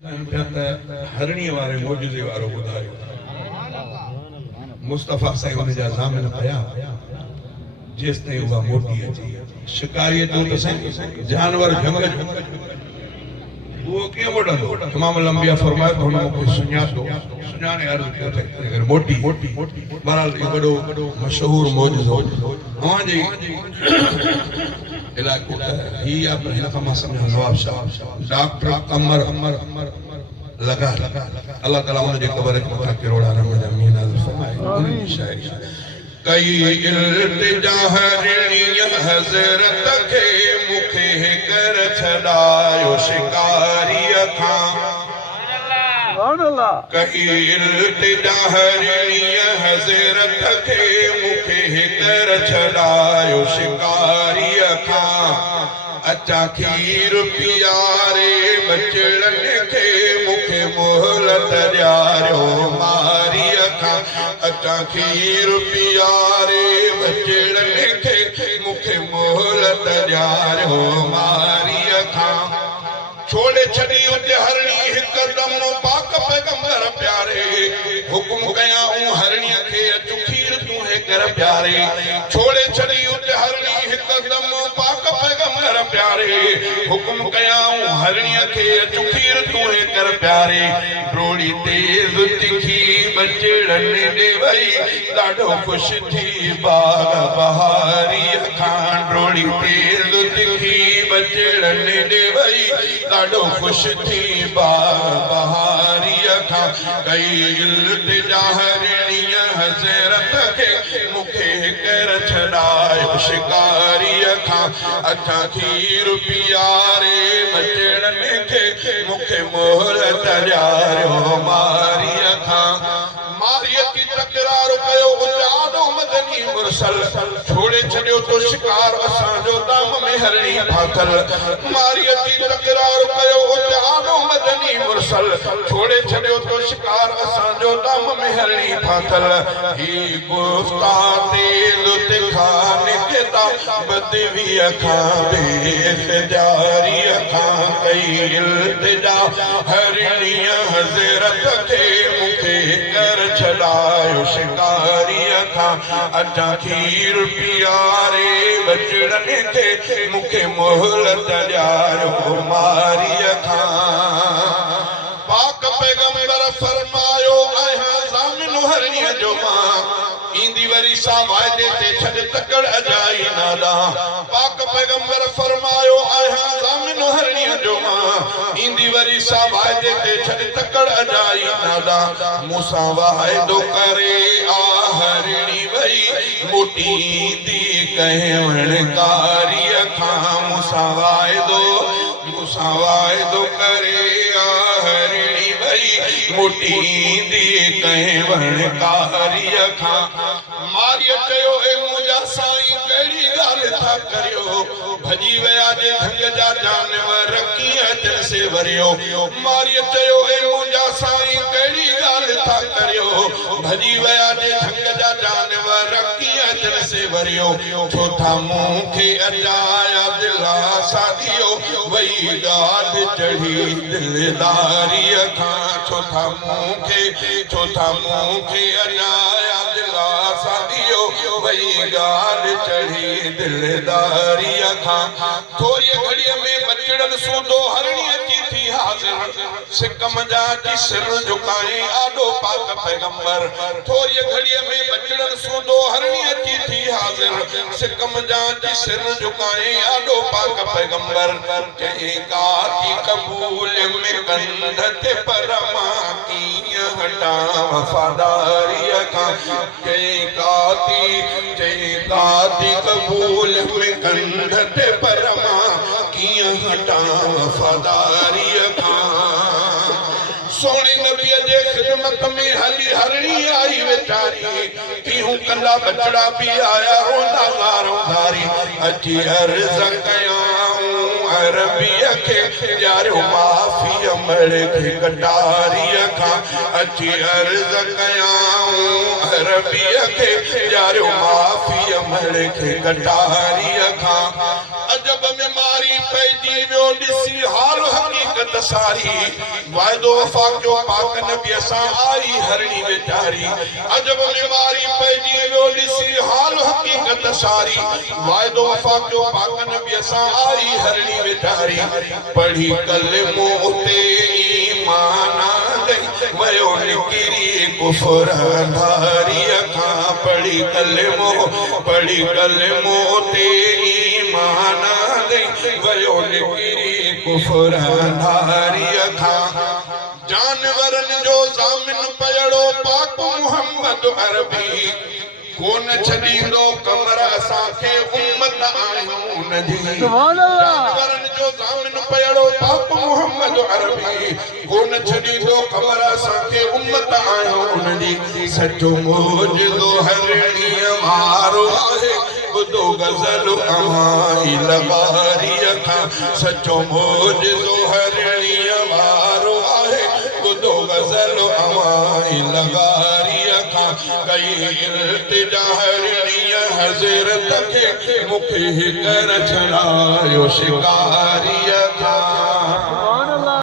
हरणी वारे मौजूदे वारो ॿुधायो मुस्तफ़ा साईं उन जा ज़ामिन पया जेसि ताईं उहा मोटी अची शिकारीअ जो त साईं जानवर जंगल वो कीअं वॾंदो इमाम अल-अंबिया फरमायो त हुन कोई सुञातो सुञाणे अर्ज़ कयो त अगर मोटी बहरहाल वॾो मशहूर मौजूदो हवांजे इलाइक़ो ही आप हिन खां मां सम्झा नवाब शाह डॉक्टर कमर लगा अल्लाह ताला उन जे क़बर जे मथां करोड़ा रहमत अमीन नाज़िल फरमाए उन शायरी कई इल्तिजा हरणी हज़रत के मुखे कर छड़ायो शिकारी खां कई इल्तिजा हरणी हज़रत के मुखे कर छड़ायो शिकारी खां अच्छा खीर पियारे बचड़न के मुखे मोहलत ॾियारियो मारी खां अच्छा खीर पियारे बचड़न के मुखे मोहलत ॾियारियो मारी खां छोड़े छड़ी उते हरणी हिकदम पाक पैगंबर प्यारे हुकुम कया हरणी के अचु खीर तू है कर प्यारे छोड़े छड़ी उते हरणी हिकदम पाक पैगंबर प्यारे हुकुम कया हरणी के अचु खीर तू है कर प्यारे रोड़ी तेज तिखी बचड़न दे वई ॾाढो खुश थी बाग बहारी खान रोड़ी तेज तिखी बचड़न दे वई ॾाढो खुश थी बाग बहारी खां कई इल्तिजा हरणी हज़रत के मुखे कर छड़ायो शिकारी खां अच्छा खीर पियारे बचड़न के मुखे मोहलत ॾियारियो मारी खां मारीअ की तकरार कयो ॾाढो मदनी मुरसल छोड़े छॾियो तो शिकार असांजो दाम में हरणी फाथल मारीअ की तकरार कयो ॾाढो मदनी मुरसल छोड़े छॾियो तो शिकार असांजो दाम में हरणी फाथल ही गुफ्ता तेल तिखान केता बदवी खां बेख़्तियारी खां कई इल्तिजा हरणी हज़रत के मुखे कर छड़ायो शिकारी खां अच्छा खीर पियारे बचड़न के मुखे मोहलत ॾियारियो मारी खां पाक पैगंबर फरमायो आहियां ज़ामिन हरणी जो मां ईंदी वरी सा वायदे ते छॾ तकड़ अजाई नादा पाक पैगंबर फरमायो आहियां ज़ामिन हरणी जो मां ईंदी वरी सा वायदे ते छॾ तकड़ अजाई नादा मूंसां वाइदो करे आ हरणी वई मोटी दी कहे वणकारी खां मूंसां वाइदो करे आ हरणी वई मोटी दी कहे वणकारी खां मारिय चयो ए मुंहिंजा साईं कहिड़ी ॻाल्हि था करियो भॼी विया जे ढंग जा जानवर कीअं अचनि से वरियो मारिय चयो ए मुंहिंजा साईं कहिड़ी ॻाल्हि था करियो भॼी विया जे ढंग जा जानवर कीअं अचनि से वरियो छो था मूंखे अजाया दिला सादियो वई ॻाल्हि चढ़ी दिलदारीअ खां छो था मूंखे अजाया दिला सादियो वई ॻाल्हि चढ़ी दिलदारीअ खां थोरी घड़ीअ में बचड़न सूंदो हरणी अची थी हाज़िर सिकम जा जी सिर झुकाए आॾो पाक पैगंबर थोरी घड़ीअ में बचड़न सूंदो हरणी अची थी हाज़िर सिकम जा जी सिर झुकाए आॾो पाक पैगंबर चई काकी कबूल में कंध ते पर मां कीअं हटां वफ़ादारीअ खां चई काती कबूल में कंध ते पर मां कीअं हटां वफ़ादारीअ खां सोने नबीअ जे ख़िदमत में हली हरणी आई वेचारी तीहूं कंदा बचड़ा भी आया रोंदा ज़ारी अची अर्ज़ कयाऊं अरबीअ खे ॾियारियो माफ़ी अमल खे कटारीअ खां अची अर्ज़ कयाऊं अरबीअ खे ॾियारियो माफ़ी अमल खे कटारीअ खां अजब में मारी पइजी वियो ॾिसी हाल हक़ीक़त गत सारी वायदो वफा जो पाक नबी सां आई हरणी वेचारी अजब बीमारी पैजी वियो ॾिसी हाल हकीकत सारी वायदो वफा जो पाक नबी सां आई हरणी वेचारी पढ़ी कलमो उते ईमान गई वयो निकिरी कुफर अंधारी खां पढ़ी कलमो ते ईमान गई वयो निकिरी कुफर अंधारी खां जानवरन जो ज़ामिन पयड़ो पाक मोहम्मद अरबी कोन छॾींदो कमर असांखे उम्मत आहियूं नजी जानवरन जो ज़ामिन पयड़ो पाक मोहम्मद अरबी कोन छॾींदो कमर असांखे उम्मत आहियूं नजी सचो मौजज़ो हरणीअ वारो आहे ॿुधो गज़ल अमाई लॻारीअ खां सचो मौजज़ो हरणीअ वारो आहे ॿुधो गज़ल अमाई लॻारीअ खां कई इल्तिजा हरणीअ हज़रत खे मूंखे कर छॾायो शिकारी